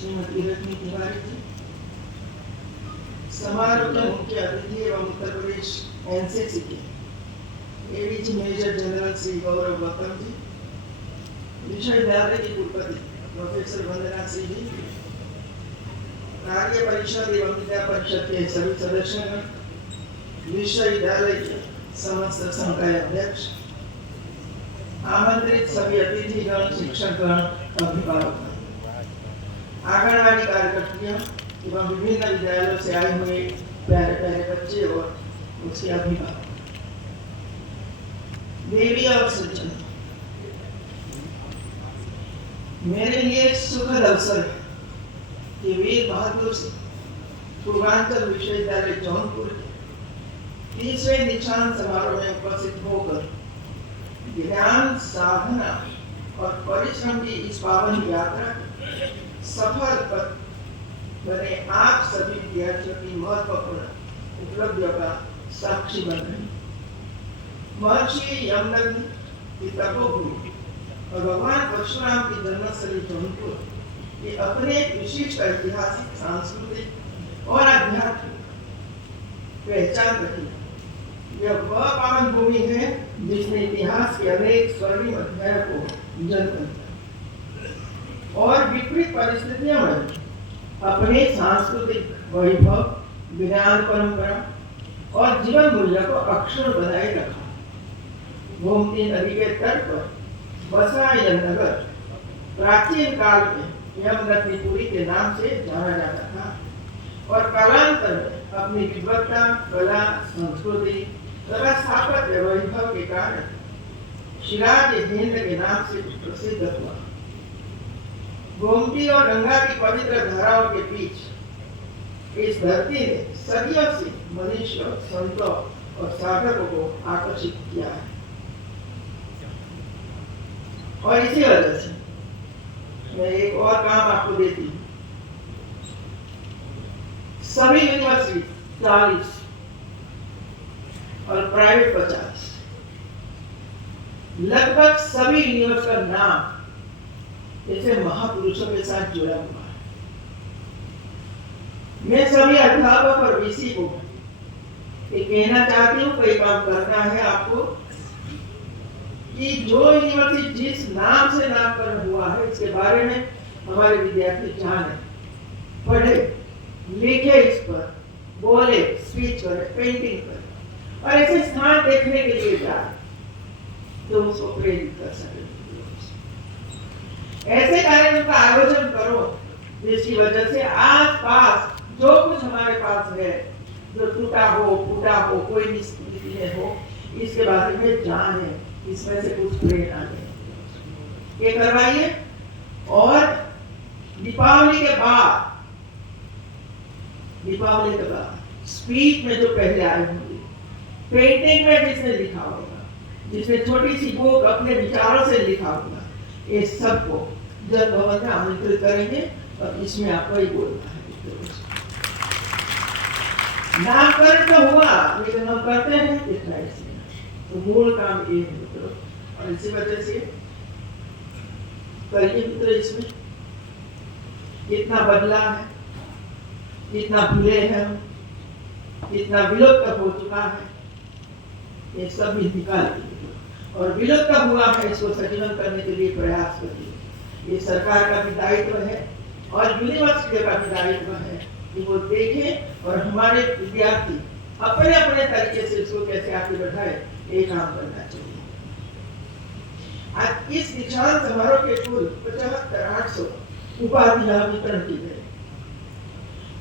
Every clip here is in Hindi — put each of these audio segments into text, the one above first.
श्रीमती रजनी तिवारी जी, समारोह के मुख्य अतिथि एवं उत्तर प्रदेश एनसीसी के एडीजी मेजर जनरल श्री गौरव गौतम जी, विश्वविद्यालय की कुलपति प्रोफेसर वंदना सिंह जी, कार्य परिषद एवं विद्या परिषद के सभी सदस्यगण, विश्वविद्यालय के समस्त संकाय अध्यक्ष, आमंत्रित सभी अतिथिगण, शिक्षकगण, अभिभावक, आंगनवाड़ी कार्यकर्तियों एवं विभिन्न विद्यालयों से आए हुए प्यारे प्यारे बच्चे और उसके अभिभावक, देवी और सज्जन, मेरे लिए सुखद अवसर है कि वीर बहादुर सिंह पूर्वांचल विश्वविद्यालय जौनपुर के 30वें दीक्षांत समारोह में उपस्थित होकर ज्ञान साधना और परिश्रम की इस पावन यात्रा सफल पर बने आप सभी विद्यार्थियों की महत्वपूर्ण उपलब्धियों का साक्षी बन रहे। महर्षि यमदग्नि की तपोभूमि और भगवान परशुराम की जन्मस्थली जौनपुर ये अपने विशिष्ट ऐतिहासिक, सांस्कृतिक और आध्यात्मिक पहचान रखी। यह वह पावन भूमि है जिसने इतिहास के अनेक स्वर्णिम अध्यायों को जन्म दिया और विपरीत परिस्थितियों में अपने सांस्कृतिक वैभव, ज्ञान परंपरा और जीवन मूल्य को अक्षुण्ण बनाए रखा। गोमती नदी के तट पर बसा यह नगर प्राचीन काल में यमदग्निपुरी के नाम से जाना जाता था और कालांतर में अपनी विद्वत्ता, कला, संस्कृति तथा स्थापत्य वैभव के कारण शिराज हिंद के नाम से प्रसिद्ध हुआ। गोमती और गंगा की पवित्र धाराओं के बीच इस धरती ने सदियों से मनुष्य, संतों और साधकों को आकर्षित किया है और इसी वजह से मैं एक और काम आपको देती हूँ। सभी यूनिवर्सिटी 40 और प्राइवेट 50, लगभग सभी यूनिवर्सिटी का नाम ऐसे महापुरुषों के साथ जुड़ा हुआ है। मैं सभी अध्यापक और वीसी को ये कहना चाहती हूँ, कोई काम करना है आपको कि जो यूनिवर्सिटी जिस नाम से नामकरण हुआ है इसके बारे में हमारे विद्यार्थी जाने, पढ़े, लिखे, इस पर बोले, स्पीच करे, पेंटिंग करे और ऐसे स्थान देखने के लिए जाए तो उसको प्रेरित कर सके। ऐसे कार्यक्रम का आयोजन करो जिसकी वजह से आस पास जो कुछ हमारे पास है, जो टूटा हो, फूटा हो, कोई स्थिति में हो, इसके बारे में जाने, इसमें से कुछ प्रेरणा लें। ये करवाइए। और दीपावली के बाद स्पीच में जो पहले आए होंगे, पेंटिंग में जिसने लिखा होगा, जिसने छोटी सी बुक अपने विचारों से लिखा होगा, ये सबको जन भवन में आमंत्रित करेंगे और इसमें आपको ही बोलना है। नामकरण तो हुआ लेकिन हम करते हैं कितना, इसमें तो मूल काम ये है मित्रों। और इसी वजह से करिए मित्रों, इसमें कितना बदला है, कितना भूले हैं, कितना विलुप्त हो चुका है, ये सब भी निकालिए और विलुप्त हुआ है इसको सजीवन करने के लिए प्रयास करिए। ये सरकार का भी दायित्व है और यूनिवर्सिटी का भी दायित्व है कि वो देखें और हमारे विद्यार्थी अपने अपने तरीके से इसको कैसे आगे बढ़ाए, ये काम करना चाहिए। आज इस दीक्षांत समारोह के कुल 75-800 उपाधियां वितरण की गई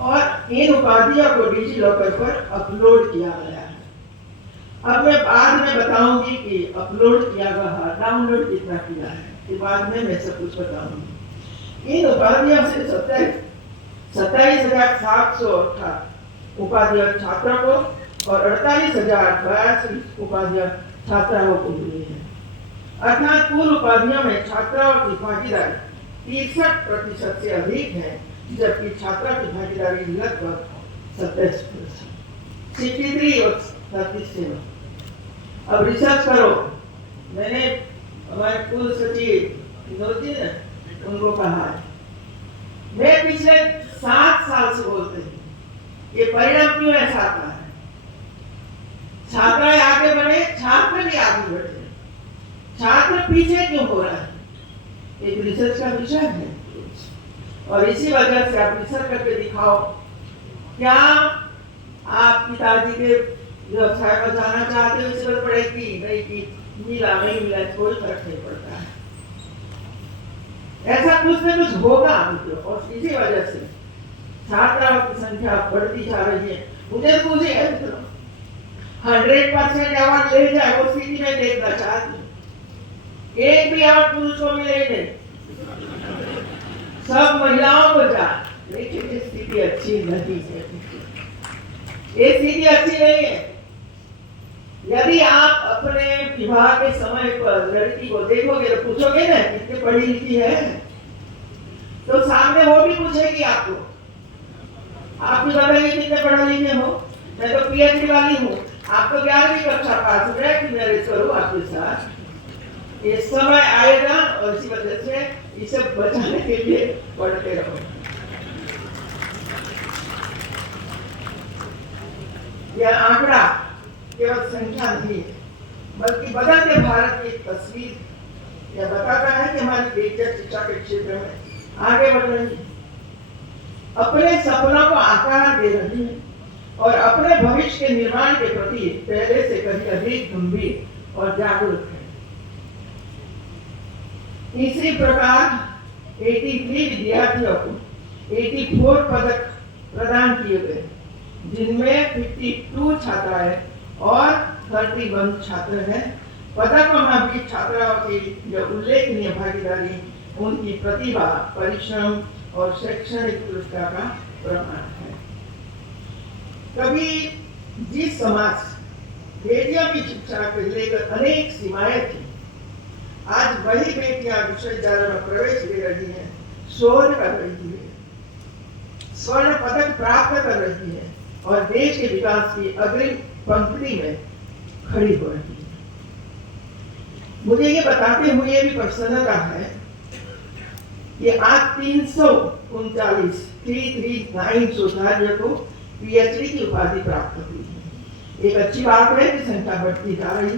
और इन उपाधियों को डिजी लॉकर पर अपलोड किया गया है। अब मैं बाद में बताऊंगी कि अपलोड किया गया, डाउनलोड कितना किया है, के बाद में मैं सब कुछ बताऊंगी। इन उपाधियों से 27,708 उपाधियां छात्रों को और 48,082 उपाधियां छात्राओं को मिली है। अर्थात कुल उपाधियों में छात्राओं की भागीदारी 63% से अधिक है, जबकि छात्रा की भागीदारी लगभग 27%, 63 और 37। अब रिसर्च करो। मैंने हमारे कुल सचिव विनोद जी ने उनको कहा है, मैं बोलते हैं। ये परिणाम क्यों ऐसा आता है? छात्राएं आगे बढ़े, छात्र भी आगे बढ़े, छात्र पीछे क्यों हो रहा है? एक रिसर्च का विषय है और इसी वजह से आप रिसर्च करके दिखाओ। क्या आप पिताजी के व्यवसाय पर जाना चाहते हो, इसी पर पढ़े कि नहीं कि मिला नहीं मिला कोई फर्क नहीं पड़ता है। ऐसा कुछ न कुछ होगा और इसी वजह से छात्राओं की संख्या बढ़ती जा रही है। मुझे 100% अवार्ड ले जाए वो स्थिति में देखना चाहती हूँ। एक भी अवार्ड पुरुष को मिले नहीं, सब महिलाओं को जाए, लेकिन ये स्थिति अच्छी नहीं है। ये स्थिति अच्छी नहीं है। यदि आप अपने विवाह के समय पर लड़की को देखोगे तो पूछोगे ना कितनी पढ़ी लिखी है, तो सामने वो भी पूछेगी आपको। आप भी बताइए कितने पढ़े लिखे हो। मैं तो पीएचडी वाली हूँ, आप तो 11वीं कक्षा पास हो गए कि मैरिज करूँ आपके साथ। ये समय आएगा और इसी वजह से इसे बचाने के लिए पढ़ते रहो। यह आंकड़ा केवल संख्या नहीं है, बल्कि बदलते भारत की तस्वीर यह बताता है कि हमारी बेटियां शिक्षा के क्षेत्र में आगे बढ़ रही है, अपने सपनों को आकार दे रही है और अपने भविष्य के निर्माण के प्रति पहले से कहीं अधिक गंभीर और जागरूक है। इसी प्रकार 83 विद्यार्थियों को 84 पदक प्रदान किए गए, जिनमें 52 छात्राएं और 31 छात्र हैं। पदकों में भी छात्राओं की जो उल्लेखनीय भागीदारी, उनकी प्रतिभा, परिश्रम और शैक्षणिक पुरस्कार का प्रमाण है। कभी जिस समाज बेटियों की शिक्षा को लेकर अनेक सीमाएं थी, आज वही बेटियां विश्वविद्यालय में प्रवेश ले रही हैं, शोध कर रही है, स्वर्ण पदक प्राप्त कर रही है और देश के विकास की अग्रिम पंक्ति में खड़ी हो रही है। मुझे ये बताते हुए भी प्रसन्नता है कि आज 339 शोधार्थियों को पीएचडी की उपाधि प्राप्त हुई है। एक अच्छी बात है कि संख्या बढ़ती जा रही है,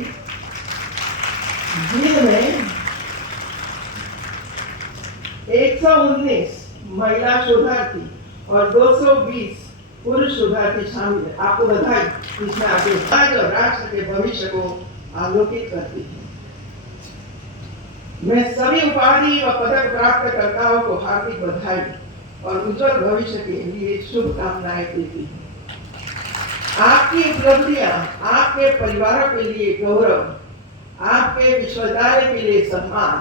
जिनमें 119 महिला शोधार्थी और 220 पुरुष शोधार्थी शामिल है। आपको बधाई, इसमें आपके समाज और राष्ट्र के भविष्य को आलोकित करती है। मैं सभी उपाधि व पदक प्राप्तकर्ताओं को हार्दिक बधाई और उज्जवल भविष्य के लिए शुभकामनाएं देती हूँ। आपकी उपलब्धियां आपके परिवारों के लिए गौरव, आपके विश्वविद्यालय के लिए सम्मान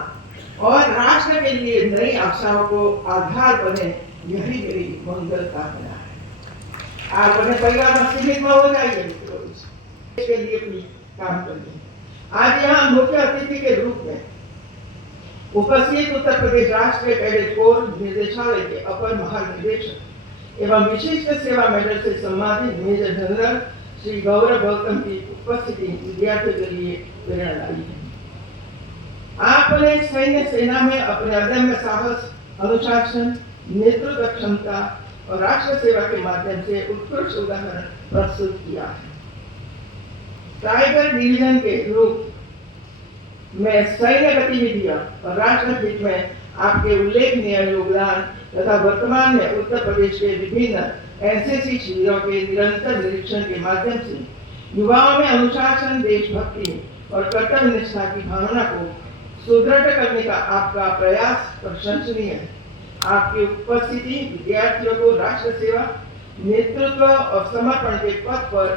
और राष्ट्र के लिए नई आशाओं को आधार बने, यही मेरी मंगल कामना है। आप अपने परिवार में सीमित हो जाइए, इसके लिए भी काम करिए। आज यहाँ मुख्य अतिथि के रूप में उपस्थित उत्तर प्रदेश राष्ट्रीय कैडेट कोर निर्देशालय के अपर महानिदेशक एवं विशिष्ट सेवा मेडल से सम्मानित मेजर जनरल श्री गौरव गौतम की उपस्थिति विद्यार्थियों के लिए प्रेरणादायी है। आपने सैन्य सेना में अपने अदम्य साहस, अनुशासन, नेतृत्व क्षमता और राष्ट्र सेवा के माध्यम से उत्कृष्ट उदाहरण प्रस्तुत किया है। टाइगर डिवीजन के रूप में सैन्य गतिविधियों और राष्ट्र हित में आपके उल्लेखनीय योगदान तथा वर्तमान में उत्तर प्रदेश के विभिन्न एनसीसी शिविरों के निरंतर निरीक्षण के माध्यम से युवाओं में अनुशासन, देशभक्ति और कर्तव्य निष्ठा की भावना को सुदृढ़ करने का आपका प्रयास प्रशंसनीय है। आपकी उपस्थिति विद्यार्थियों को राष्ट्र सेवा, नेतृत्व और समर्पण के पथ पर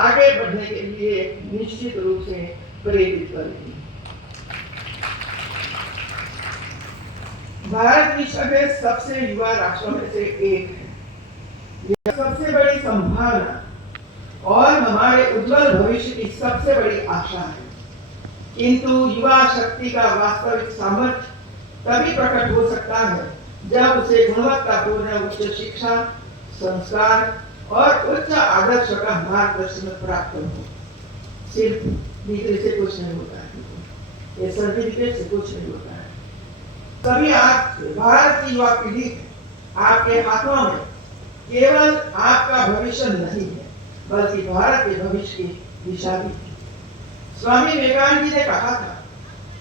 आगे बढ़ने के लिए निश्चित रूप से प्रेरित करेगी। भारत विश्व के सबसे युवा राष्ट्रों में से एक है। यह सबसे बड़ी संभावना और हमारे उज्जवल भविष्य की सबसे बड़ी आशा है। किंतु युवा शक्ति का वास्तविक सामर्थ्य तभी प्रकट हो सकता है जब उसे गुणवत्तापूर्ण उच्च शिक्षा, संस्कार और उच्च आदर्श का मार्गदर्शन प्राप्त हो। सिर्फ डिग्री से कुछ नहीं होता है, ये सर्टिफिकेट से कुछ नहीं होता है। तभी आज भारत की युवा पीढ़ी आपके हाथों में केवल आपका भविष्य नहीं है, बल्कि भारत के भविष्य की दिशा भी है। स्वामी विवेकानंद जी ने कहा था,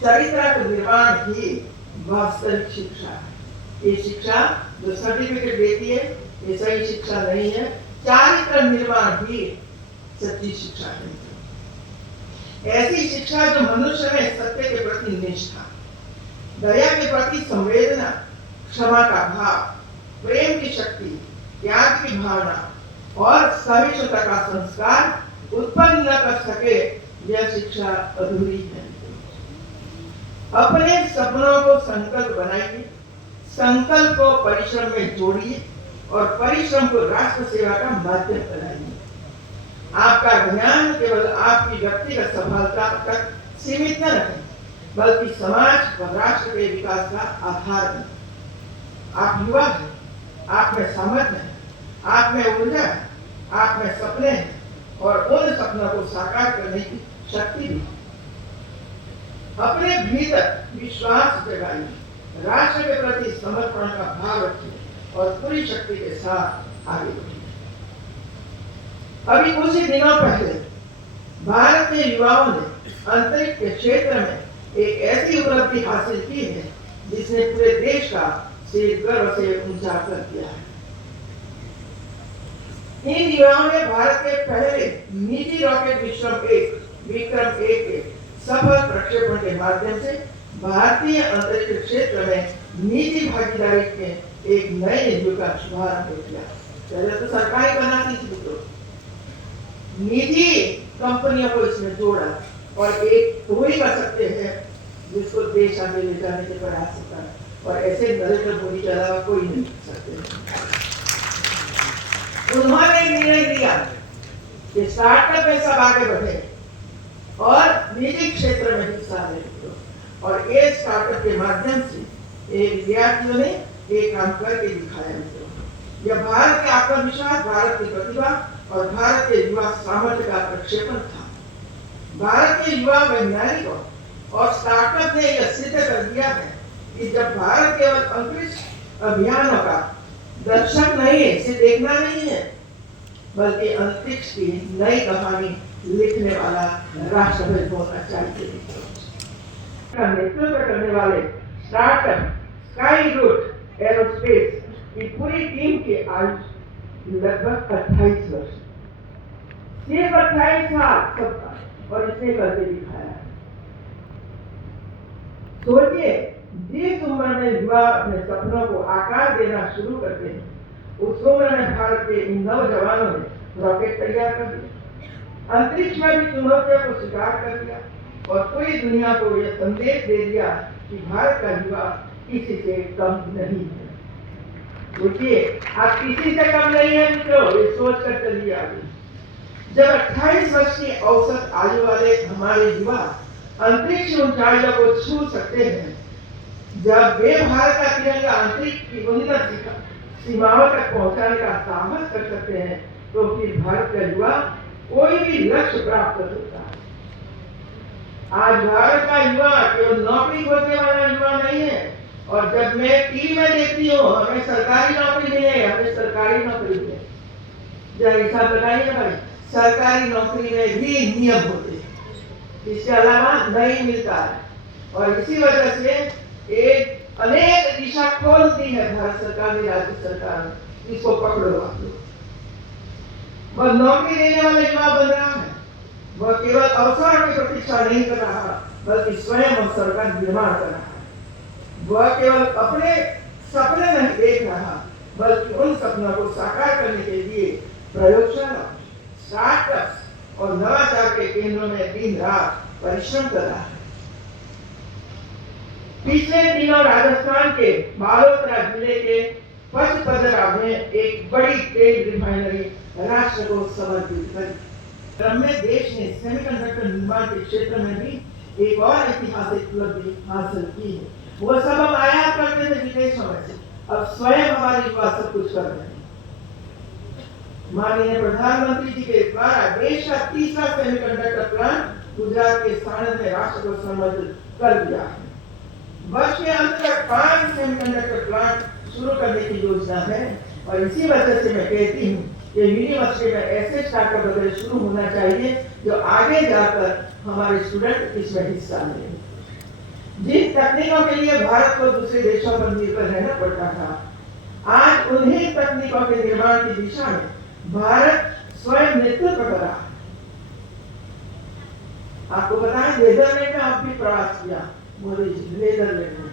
चरित्र का निर्माण ही वास्तविक शिक्षा है। ये शिक्षा जो सर्टिफिकेट देती है, ये सही शिक्षा नहीं है। चारित्र निर्माण ही सच्ची शिक्षा है। ऐसी शिक्षा जो मनुष्य में सत्य के प्रति निष्ठा, दया के प्रति संवेदना, क्षमा का भाव, प्रेम की शक्ति, त्याग की भावना और सहिष्णुता का संस्कार उत्पन्न न कर सके, यह शिक्षा अधूरी है। अपने सपनों को संकल्प बनाइए, संकल्प को परिश्रम में जोड़िए और परिश्रम को राष्ट्र सेवा का माध्यम बनाइए। आपका ध्यान केवल आपकी व्यक्तिगत सफलता तक सीमित न रखें, बल्कि समाज और राष्ट्र के विकास का आधार बने। आप युवा हैं, आप में सामर्थ्य है, आप में ऊर्जा है, आप में सपने हैं और उन सपनों को साकार करने की शक्ति भी। अपने भीतर विश्वास जगाइए, राष्ट्र के प्रति समर्पण का भाव रखिए और पूरी शक्ति के साथ आगे बढ़िए। अभी कुछ ही दिनों पहले भारत के युवाओं ने अंतरिक्ष के क्षेत्र में एक ऐसी उपलब्धि हासिल की है जिसने पूरे देश का सिर गर्व से ऊंचा कर दिया है। इन युवाओं ने भारत के पहले निजी रॉकेट विक्रम 1 के सफल प्रक्षेपण के माध्यम से भारतीय अंतरिक्ष क्षेत्र में निजी भागीदारी के एक नए युग का शुभारंभ किया। पहले तो सरकारी बनाती थी, निजी कंपनियों को इसमें जोड़ा और एक तो ही कर सकते हैं जिसको देश आगे ले जाने के प्रयास होता है, और ऐसे नरेंद्र मोदी के अलावा कोई नहीं कर सकते। उन्होंने निर्णय लिया कि स्टार्टअप में सब आगे बढ़े और निजी क्षेत्र में हिस्सा ले, और ये स्टार्टअप के माध्यम से एक विद्यार्थियों ने एक काम करके दिखाया। यह भारत के आत्मविश्वास, भारत की प्रतिभा और भारत के युवा सामर्थ्य का प्रक्षेपण था। भारत के युवा वैज्ञानिकों और स्टार्टअप ने यह सिद्ध कर दिया है कि जब भारत केवल अंतरिक्ष अभियानों का दर्शक नहीं है, इसे देखना नहीं है, बल्कि अंतरिक्ष की नई कहानी लिखने वाला राष्ट्र होना चाहिए। का नेतृत्व करने वाले स्टार्टअप स्काई रूट एरोस्पेस की पूरी टीम की आयु लगभग 28 वर्ष, सिर्फ 28 साल सबका, और इसने करके दिखाया। सोचिए, जिस उम्र में युवा अपने सपनों को आकार देना शुरू करते हैं, उस उम्र में भारत के इन नौजवानों ने रॉकेट तैयार कर दिया, अंतरिक्ष में भी चुनौतियों को स्वीकार कर दिया और पूरी दुनिया को यह संदेश दे दिया कि भारत का युवा किसी से कम नहीं है। देखिए, आप किसी से कम नहीं है मित्रों, ये सोच कर चलिए आगे। जब 28 वर्ष की औसत आयु वाले हमारे युवा अंतरिक्ष ऊंचाइयों को छू सकते हैं, जब वे भारत का तिरंगा अंतरिक्ष की उन्नत सीमाओं तक पहुंचाने का साहस कर सकते हैं, तो फिर भारत का युवा कोई भी लक्ष्य प्राप्त कर सकता है। आज भारत का युवा केवल नौकरी खोजने वाला युवा नहीं है, और जब मैं टीवी में देखती हूँ हमें सरकारी नौकरी मिले, हमें सरकारी नौकरी मिले, जरा हिसाब लगाइए भाई, सरकारी नौकरी में भी नियम होते हैं, इसके अलावा नहीं मिलता है, और इसी वजह से एक अनेक दिशा खोल दी है भारत सरकार ने, राज्य सरकार ने, इसको पकड़ो आप लोग। वह नौकरी देने वाला युवा बन रहा है, वह केवल अवसर की प्रतीक्षा नहीं कर रहा, बल्कि स्वयं अवसर का निर्माण कर रहा है। वह केवल अपने सपने नहीं देख रहा, बल्कि उन सपनों को साकार करने के लिए प्रयोगशाला, स्टार्टअप्स और नवाचार के केंद्रों में दिन रात परिश्रम कर रहा है। पिछले दिनों राजस्थान के बालोतरा जिले के पचपदरा में एक बड़ी तेल रिफाइनरी राष्ट्र को समर्पित करी। क्रम में देश ने सेमीकंडक्टर निर्माण के क्षेत्र में भी एक और ऐतिहासिक उपलब्धि हासिल की है। वो सब हम आयात करते थे विदेशों में से, अब स्वयं हमारे युवा सब कुछ कर रहे हैं। माननीय प्रधानमंत्री जी के द्वारा देश का तीसरा सेमीकंडक्टर प्लांट गुजरात के साणंद में राष्ट्र को समर्पित कर दिया है। वर्ष के अंत तक 5 सेमीकंडक्टर प्लांट शुरू करने की योजना है, और इसी वजह से मैं कहती हूँ कि यूनिवर्सिटी में ऐसे स्टार्टअप वगैरह शुरू होना चाहिए जो आगे जाकर हमारे स्टूडेंट इसमें हिस्सा लें। जिन तकनीकों के लिए भारत को दूसरे देशों पर निर्भर रहना पड़ता था, आज उन्हीं तकनीकों के निर्माण की दिशा में भारत स्वयं नेतृत्व कर रहा है। आपको बताएं, नीदरलैंड में आप भी प्रवास किया, मोदी जी, नीदरलैंड में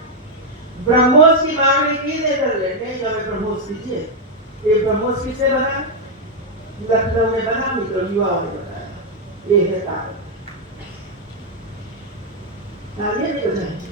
ब्रह्मोस की मांगनी की नीदरलैंड ने, जो हमें ब्रह्मोस दीजिए। ये ब्रह्मोस किसने बनाया? लखनऊ में बना, मित्रों युवाओं ने बताया। ये है ताकत। तालियां नहीं बजाएंगे।